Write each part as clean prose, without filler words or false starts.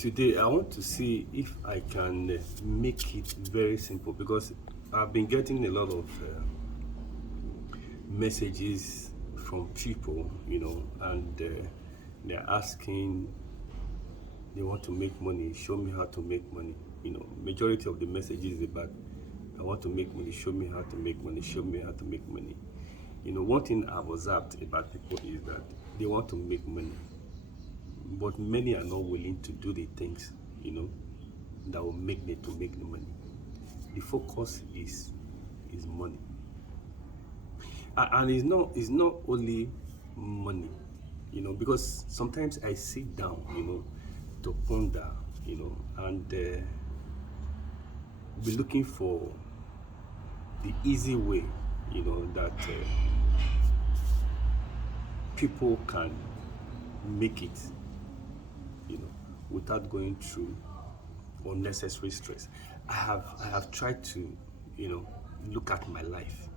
Today I want to see if I can make it very simple because I've been getting a lot of messages from people, and they're asking, they want to make money, show me how to make money. Majority of the messages is about, I want to make money, show me how to make money, show me how to make money. One thing I've observed about people is that they want to make money, but many are not willing to do the things, that will make them to make the money. The focus is money, and it's not only money, because sometimes I sit down, to ponder, and be looking for the easy way, that people can make it, without going through unnecessary stress. I have tried to, look at my life,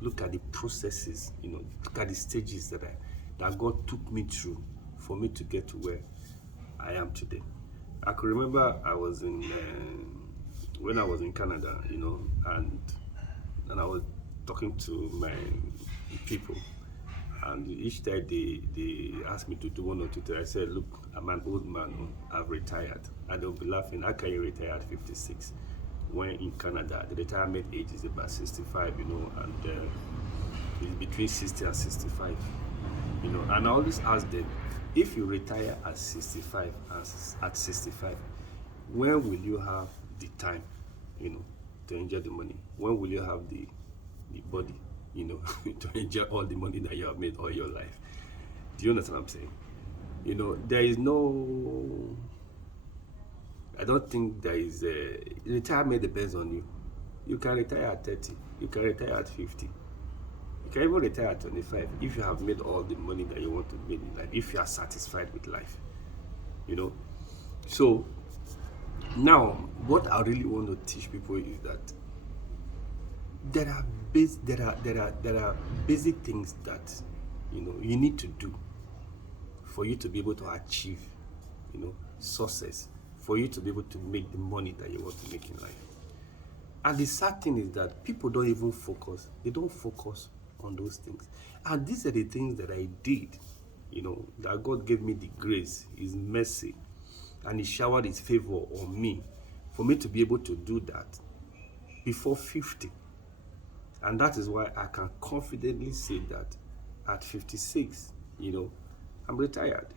look at the processes, look at the stages that God took me through for me to get to where I am today. I could remember I was in when I was in Canada, and I was talking to my people, and each time they asked me to do one or two things. I said, look, I'm an old man, I've retired. And they'll be laughing, how can you retire at 56? When in Canada, the retirement age is about 65, and it's between 60 and 65. And I always ask them, if you retire at 65, when will you have the time, to enjoy the money? When will you have the body, to enjoy all the money that you have made all your life? Do you understand what I'm saying? There is no, I don't think there is retirement depends on you. You can retire at 30, you can retire at 50, you can even retire at 25 if you have made all the money that you want to make in life, if you are satisfied with life. So now what I really want to teach people is that there are basic things that you need to do for you to be able to achieve success, for you to be able to make the money that you want to make in life. And the sad thing is that people don't even focus. They don't focus on those things. And these are the things that I did, that God gave me the grace, His mercy, and He showered His favor on me for me to be able to do that before 50. And that is why I can confidently say that at 56, I'm retired.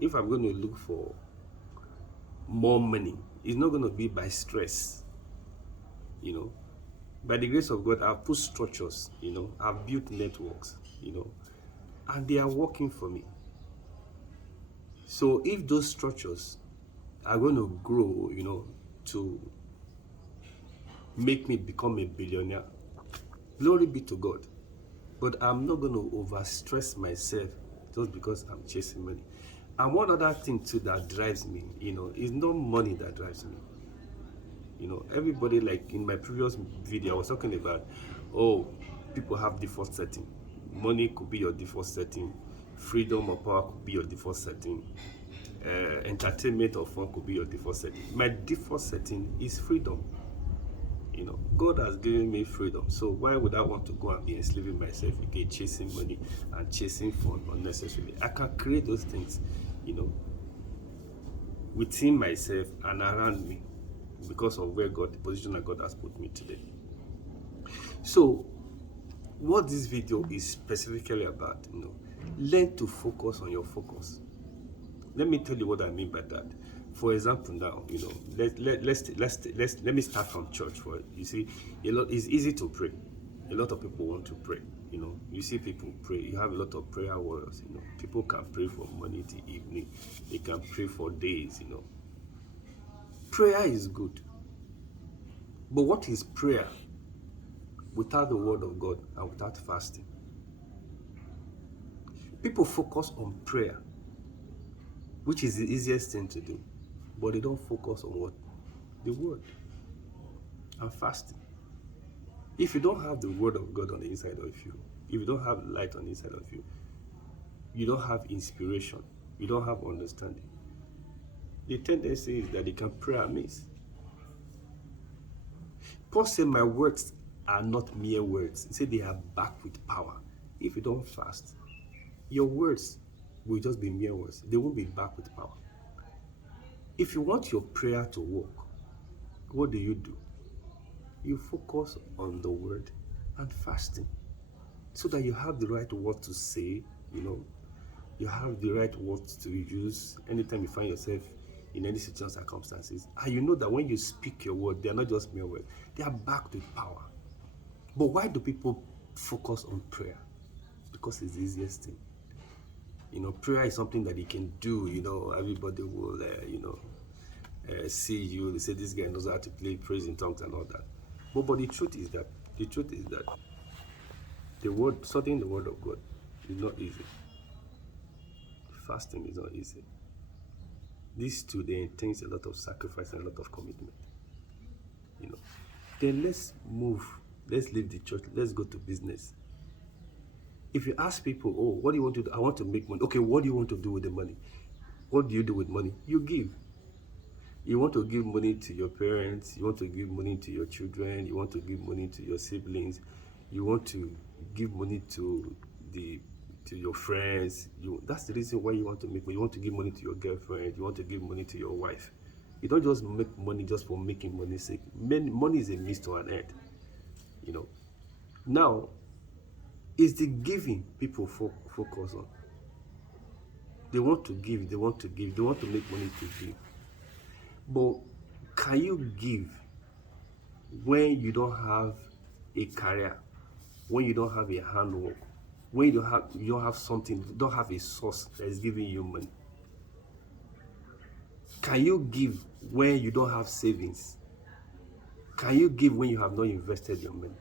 If I'm going to look for more money, it's not going to be by stress. By the grace of God, I've put structures, I've built networks, and they are working for me. So if those structures are going to grow, to make me become a billionaire, glory be to God. But I'm not going to overstress myself just because I'm chasing money. And one other thing too that drives me, is not money that drives me. Everybody, like in my previous video, I was talking about, people have default setting. Money could be your default setting. Freedom or power could be your default setting. Entertainment or fun could be your default setting. My default setting is freedom. God has given me freedom. So why would I want to go and be enslaving myself again, chasing money and chasing fun unnecessarily? I can create those things, within myself and around me because of where God, the position that God has put me today. So what this video is specifically about, learn to focus on your focus. Let me tell you what I mean by that. For example, now, let me start from church. You see, it's easy to pray. A lot of people want to pray. You see people pray. You have a lot of prayer warriors. People can pray from morning to evening. They can pray for days. Prayer is good, but what is prayer without the word of God and without fasting? People focus on prayer, which is the easiest thing to do, but they don't focus on what? The word and fasting. If you don't have the word of God on the inside of you, if you don't have light on the inside of you, you don't have inspiration, you don't have understanding. the tendency is that they can pray amiss. Paul said, my words are not mere words. He said they are backed with power. If you don't fast, your words will just be mere words. They won't be backed with power. If you want your prayer to work, what do? You focus on the word and fasting so that you have the right word to say, you have the right words to use anytime you find yourself in any situation circumstances. And you know that when you speak your word, they are not just mere words, they are backed with power. But why do people focus on prayer? Because it's the easiest thing. Prayer is something that you can do. Everybody will, see you. They say this guy knows how to play praise in tongues and all that. But the truth is that the word, studying the word of God is not easy. Fasting is not easy. These two, they entails a lot of sacrifice and a lot of commitment. Then let's move. Let's leave the church. Let's go to business. If you ask people, oh, what do you want to do? I want to make money. Okay, what do you want to do with the money? What do you do with money? You give. You want to give money to your parents. You want to give money to your children. You want to give money to your siblings. You want to give money to your friends. That's the reason why you want to make money. You want to give money to your girlfriend. You want to give money to your wife. You don't just make money just for making money's sake. Money is a means to an end. Now, it's the giving people focus on. They want to give. They want to make money to give. But can you give when you don't have a career, when you don't have a handwork, when you don't have something, you don't have a source that is giving you money? Can you give when you don't have savings? Can you give when you have not invested your money?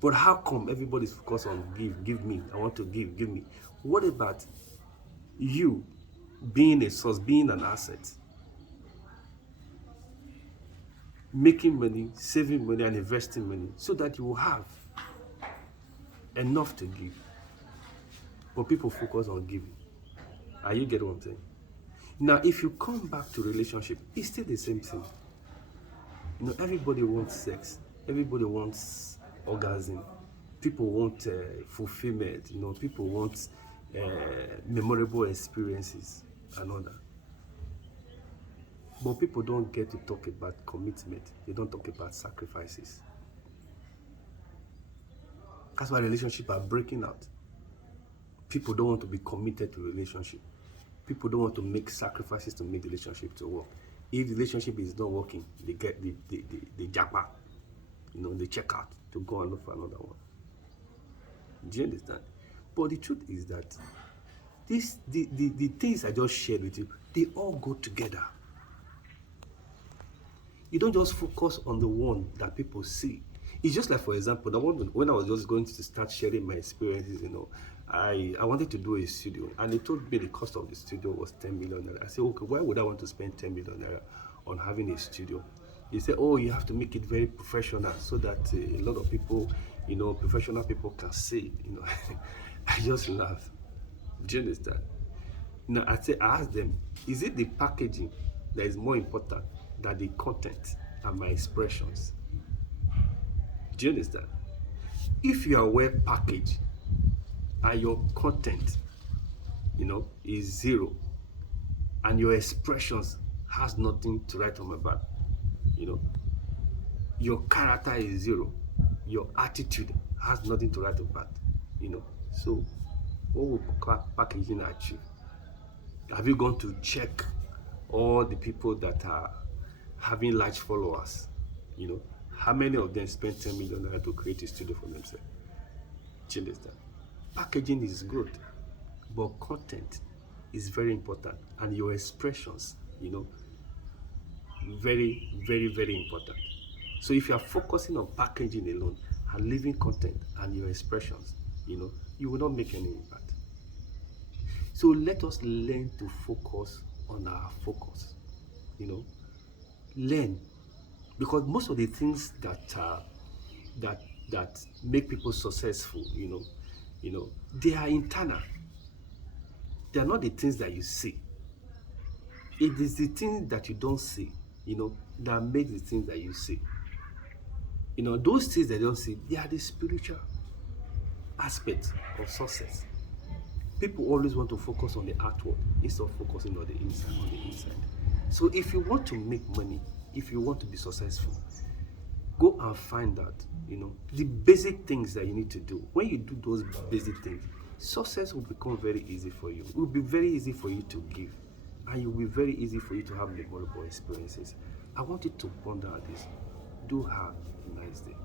But how come everybody's focused on give me, I want to give me? What about you being a source, being an asset? Making money, saving money, and investing money so that you will have enough to give. But people focus on giving. Are you getting what I'm saying? Now, if you come back to relationship, it's still the same thing. Everybody wants sex. Everybody wants orgasm. People want fulfillment. People want memorable experiences and all that. But people don't get to talk about commitment. They don't talk about sacrifices. That's why relationships are breaking out. People don't want to be committed to relationship. People don't want to make sacrifices to make the relationship to work. If the relationship is not working, they get the japa, they check out to go and look for another one. Do you understand? But the truth is that the things I just shared with you, they all go together. You don't just focus on the one that people see. It's just like, for example, when I was just going to start sharing my experiences, I wanted to do a studio, and they told me the cost of the studio was 10 million naira. I said, okay, why would I want to spend 10 million naira on having a studio? They said, oh, you have to make it very professional so that a lot of people, professional people can see it. I just laugh. Do you understand? Now, I asked them, is it the packaging that is more important than the content and my expressions? Do you understand? If you are well packaged and your content, is zero, and your expressions has nothing to write home about, your character is zero, your attitude has nothing to write about, so what will packaging achieve? Have you gone to check all the people that are having large followers? How many of them spend 10 million naira to create a studio for themselves? Do you understand? Packaging is good, but content is very important, and your expressions, very, very, very important. So if you are focusing on packaging alone and leaving content and your expressions, you will not make any impact. So let us learn to focus on our focus. Learn, because most of the things that make people successful, they are internal. They are not the things that you see. It is the things that you don't see, that make the things that you see. Those things that you don't see, they are the spiritual aspect of success. People always want to focus on the outward instead of focusing on the inside. So if you want to make money, if you want to be successful, go and find out, the basic things that you need to do. When you do those basic things, success will become very easy for you. It will be very easy for you to give, and it will be very easy for you to have memorable experiences. I want you to ponder this. Do have a nice day.